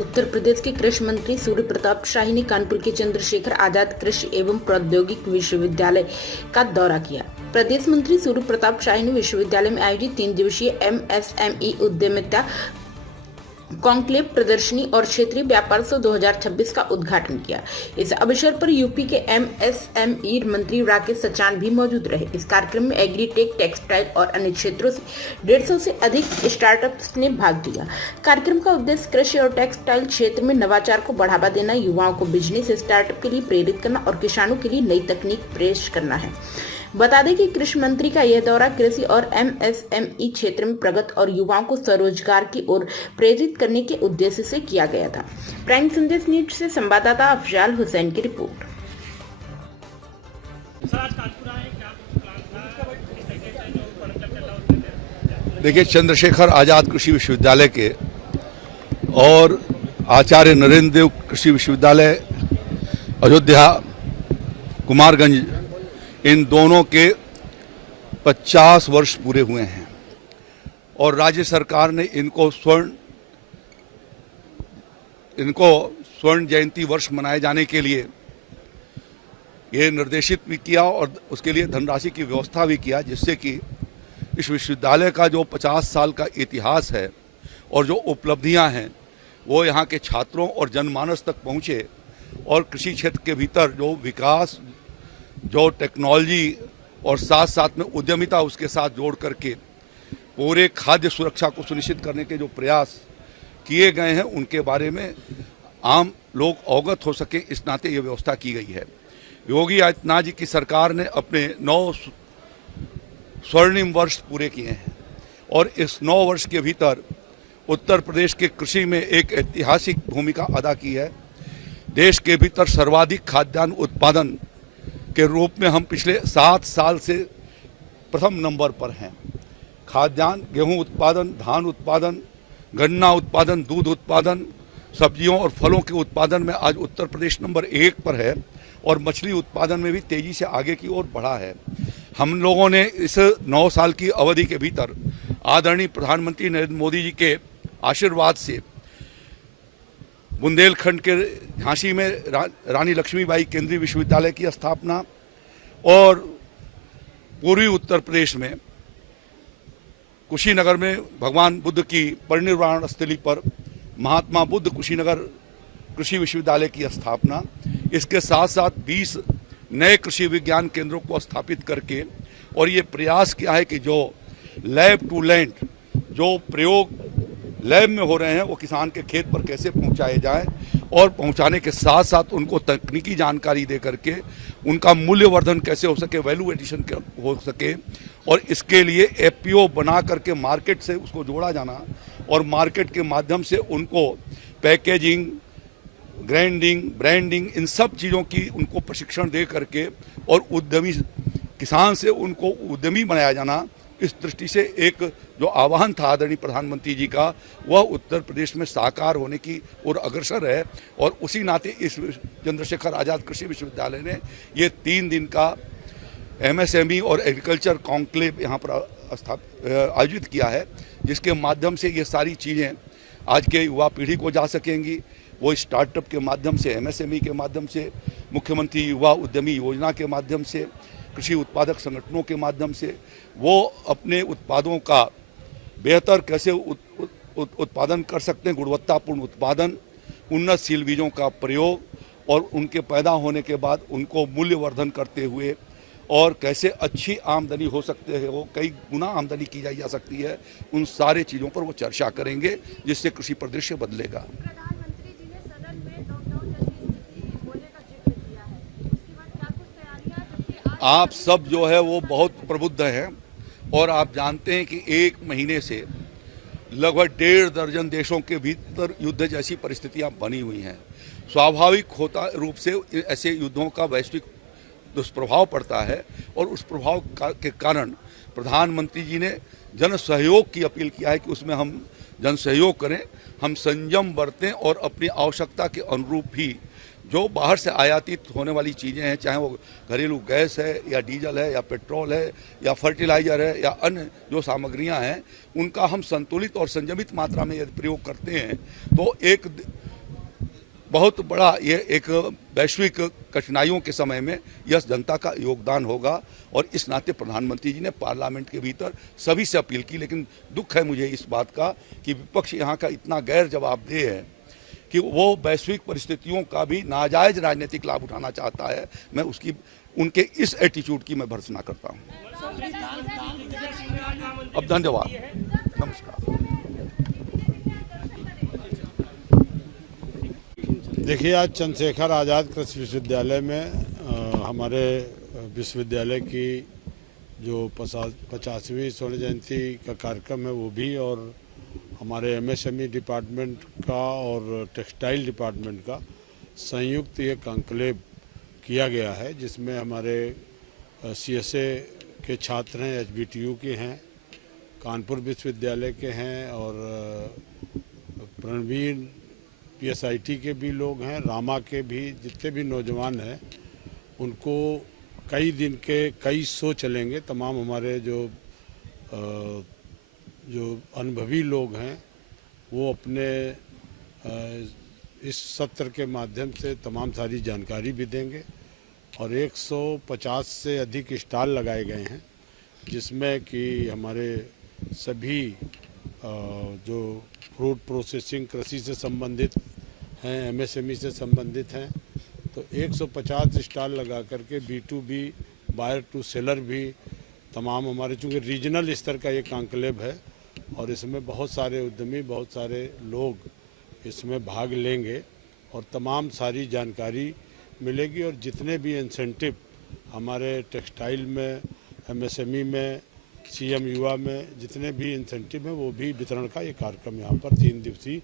उत्तर प्रदेश के कृषि मंत्री सूर्य प्रताप शाही ने कानपुर के चंद्रशेखर आजाद कृषि एवं प्रौद्योगिक विश्वविद्यालय का दौरा किया। प्रदेश मंत्री सूर्य प्रताप शाही ने विश्वविद्यालय में आयोजित 3 दिवसीय MSME उद्यमिता कॉन्क्लेव प्रदर्शनी और क्षेत्रीय व्यापार उत्सव 2026 का उद्घाटन किया। इस अवसर पर यूपी के MSME मंत्री राकेश सचान भी मौजूद रहे। इस कार्यक्रम में एग्रीटेक, टेक्सटाइल और अन्य क्षेत्रों से 150 से अधिक स्टार्टअप्स ने भाग लिया। कार्यक्रम का उद्देश्य कृषि और टेक्सटाइल क्षेत्र में नवाचार को बढ़ावा देना, युवाओं को बिजनेस स्टार्टअप के लिए प्रेरित करना और किसानों के लिए नई तकनीक पेश करना है। बता दें कि कृषि मंत्री का यह दौरा कृषि और MSME क्षेत्र में प्रगति और युवाओं को स्वरोजगार की ओर प्रेरित करने के उद्देश्य से किया गया था। प्राइम संदेश न्यूज से संवाददाता अफजाल हुसैन की रिपोर्ट। देखिए, चंद्रशेखर आजाद कृषि विश्वविद्यालय के और आचार्य नरेंद्र देव कृषि विश्वविद्यालय अयोध्या कुमारगंज, इन दोनों के 50 वर्ष पूरे हुए हैं और राज्य सरकार ने इनको स्वर्ण जयंती वर्ष मनाए जाने के लिए ये निर्देशित भी किया और उसके लिए धनराशि की व्यवस्था भी किया, जिससे कि इस विश्वविद्यालय का जो 50 साल का इतिहास है और जो उपलब्धियां हैं वो यहाँ के छात्रों और जनमानस तक पहुँचे और कृषि क्षेत्र के भीतर जो विकास, जो टेक्नोलॉजी और साथ साथ में उद्यमिता उसके साथ जोड़ करके पूरे खाद्य सुरक्षा को सुनिश्चित करने के जो प्रयास किए गए हैं उनके बारे में आम लोग अवगत हो सके, इस नाते ये व्यवस्था की गई है। योगी आदित्यनाथ जी की सरकार ने अपने 9 स्वर्णिम वर्ष पूरे किए हैं और इस 9 वर्ष के भीतर उत्तर प्रदेश के कृषि में एक ऐतिहासिक भूमिका अदा की है। देश के भीतर सर्वाधिक खाद्यान्न उत्पादन के रूप में हम पिछले 7 साल से प्रथम नंबर पर हैं। खाद्यान्न, गेहूं उत्पादन, धान उत्पादन, गन्ना उत्पादन, दूध उत्पादन, सब्जियों और फलों के उत्पादन में आज उत्तर प्रदेश नंबर 1 पर है और मछली उत्पादन में भी तेजी से आगे की ओर बढ़ा है। हम लोगों ने इस 9 साल की अवधि के भीतर आदरणीय प्रधानमंत्री नरेंद्र मोदी जी के आशीर्वाद से बुंदेलखंड के झांसी में रानी लक्ष्मीबाई केंद्रीय विश्वविद्यालय की स्थापना और पूर्वी उत्तर प्रदेश में कुशीनगर में भगवान बुद्ध की परिनिर्वाण स्थली पर महात्मा बुद्ध कुशीनगर कृषि विश्वविद्यालय की स्थापना, इसके साथ साथ 20 नए कृषि विज्ञान केंद्रों को स्थापित करके और ये प्रयास किया है कि जो लैब टू लैंड, जो प्रयोग लैब में हो रहे हैं वो किसान के खेत पर कैसे पहुंचाए जाए और पहुंचाने के साथ साथ उनको तकनीकी जानकारी दे करके उनका मूल्यवर्धन कैसे हो सके, वैल्यू एडिशन हो सके और इसके लिए FPO बना करके मार्केट से उसको जोड़ा जाना और मार्केट के माध्यम से उनको पैकेजिंग, ग्राइंडिंग, ब्रांडिंग, इन सब चीज़ों की उनको प्रशिक्षण दे करके और उद्यमी किसान से उनको उद्यमी बनाया जाना, इस दृष्टि से एक जो आह्वान था आदरणीय प्रधानमंत्री जी का वह उत्तर प्रदेश में साकार होने की ओर अग्रसर है और उसी नाते इस चंद्रशेखर आजाद कृषि विश्वविद्यालय ने ये 3 दिन का MSME और एग्रीकल्चर कॉन्क्लेव यहाँ पर आयोजित किया है, जिसके माध्यम से ये सारी चीज़ें आज के युवा पीढ़ी को जा सकेंगी। वो स्टार्टअप के माध्यम से, MSME के माध्यम से, मुख्यमंत्री युवा उद्यमी योजना के माध्यम से, कृषि उत्पादक संगठनों के माध्यम से वो अपने उत्पादों का बेहतर कैसे उत्पादन कर सकते हैं, गुणवत्तापूर्ण उत्पादन, उन्नतशील बीजों का प्रयोग और उनके पैदा होने के बाद उनको मूल्यवर्धन करते हुए और कैसे अच्छी आमदनी हो सकते है, वो कई गुना आमदनी की जा सकती है, उन सारे चीज़ों पर वो चर्चा करेंगे जिससे कृषि परिदृश्य बदलेगा। आप सब जो है वो बहुत प्रबुद्ध हैं और आप जानते हैं कि 1 महीने से लगभग 1.5 दर्जन देशों के भीतर युद्ध जैसी परिस्थितियां बनी हुई हैं। स्वाभाविक होता रूप से ऐसे युद्धों का वैश्विक दुष्प्रभाव पड़ता है और उस प्रभाव के कारण प्रधानमंत्री जी ने जन सहयोग की अपील किया है कि उसमें हम जन सहयोग करें, हम संयम बरतें और अपनी आवश्यकता के अनुरूप भी जो बाहर से आयातित होने वाली चीज़ें हैं, चाहे वो घरेलू गैस है या डीजल है या पेट्रोल है या फर्टिलाइज़र है या अन्य जो सामग्रियां हैं, उनका हम संतुलित और संयमित मात्रा में यदि प्रयोग करते हैं तो एक बहुत बड़ा ये एक वैश्विक कठिनाइयों के समय में यह जनता का योगदान होगा। और इस नाते प्रधानमंत्री जी ने पार्लियामेंट के भीतर सभी से अपील की, लेकिन दुख है मुझे इस बात का कि विपक्ष यहाँ का इतना गैर जवाबदेह है कि वो वैश्विक परिस्थितियों का भी नाजायज राजनीतिक लाभ उठाना चाहता है। मैं उसकी उनके इस एटीट्यूड की मैं भर्त्सना करता हूँ। अब धन्यवाद, नमस्कार। देखिए, आज चंद्रशेखर आज़ाद कृषि विश्वविद्यालय में हमारे विश्वविद्यालय की जो 50वीं स्वर्ण जयंती का कार्यक्रम है वो भी, और हमारे एमएसएमई डिपार्टमेंट का और टेक्सटाइल डिपार्टमेंट का संयुक्त ये कॉन्क्लेव किया गया है, जिसमें हमारे सीएसए के छात्र हैं, एचबीटीयू के हैं, कानपुर विश्वविद्यालय के हैं और प्रणवीन पीएसआईटी के भी लोग हैं, रामा के भी, जितने भी नौजवान हैं उनको कई दिन के कई शो चलेंगे। तमाम हमारे जो अनुभवी लोग हैं वो अपने इस सत्र के माध्यम से तमाम सारी जानकारी भी देंगे। और 150 से अधिक स्टॉल लगाए गए हैं, जिसमें कि हमारे सभी जो फ्रूट प्रोसेसिंग कृषि से संबंधित हैं, एमएसएमई से संबंधित हैं, तो 150 स्टॉल लगा करके B2B बायर टू सेलर भी तमाम हमारे, चूँकि रीजनल स्तर का ये कॉन्क्लेव है और इसमें बहुत सारे उद्यमी, बहुत सारे लोग इसमें भाग लेंगे और तमाम सारी जानकारी मिलेगी। और जितने भी इंसेंटिव हमारे टेक्सटाइल में, एमएसएमई में, सीएम युवा में जितने भी इंसेंटिव हैं वो भी वितरण का ये कार्यक्रम यहाँ पर 3 दिवसीय